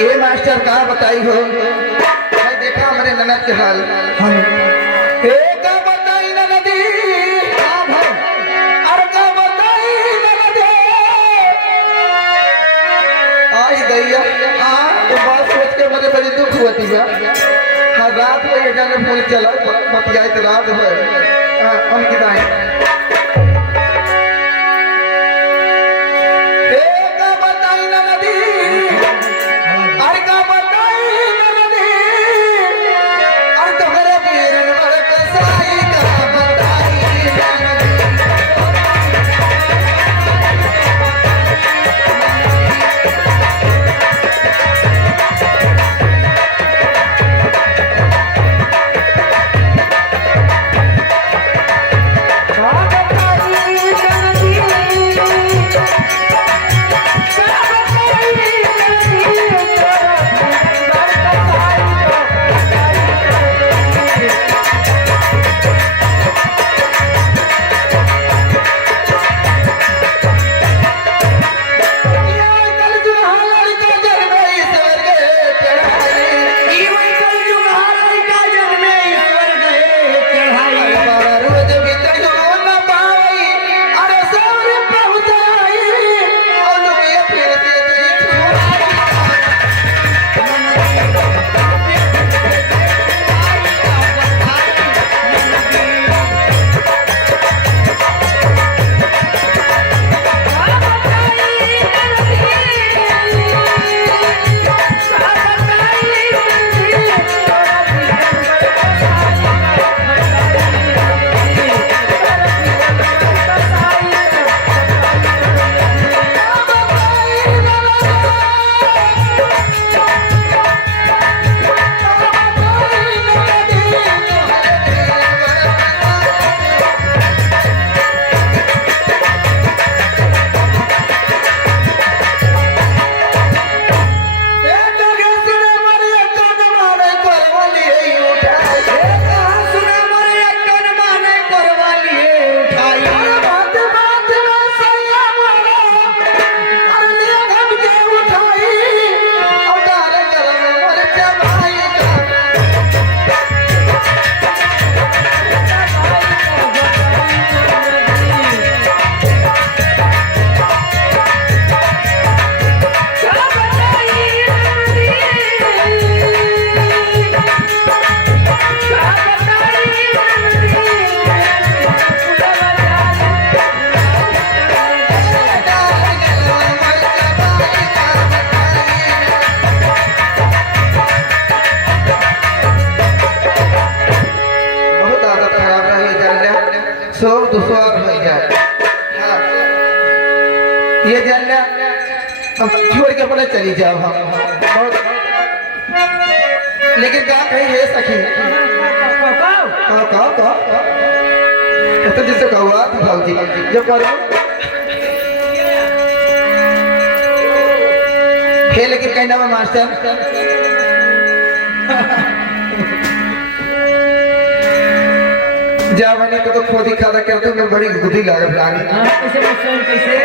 ये मास्टर कहाँ बताई हो भाई, देखा हमारे ननद के हाल। हम एक बताई ननदी, हाँ भाई, अरे का बताई ननदी, आई दैया, हाँ ये बात सोच के मुझे बड़ी दुख होती है। हाँ रात में ये गाने फूल चला मत जाए तो रात है, हम किताएं सब दुश्वार हो जाए। ये जान लिया, हम छोड़ के अपने चली जाओ हम। लेकिन कहा कहीं है सखी, कहो तो जिससे कहुआ भाजी जब करो है, लेकिन कहीं ना मास्टर जा मैंने तो खुद ही खादा करते मैं बड़ी बुद्धि लागत लागी। कैसे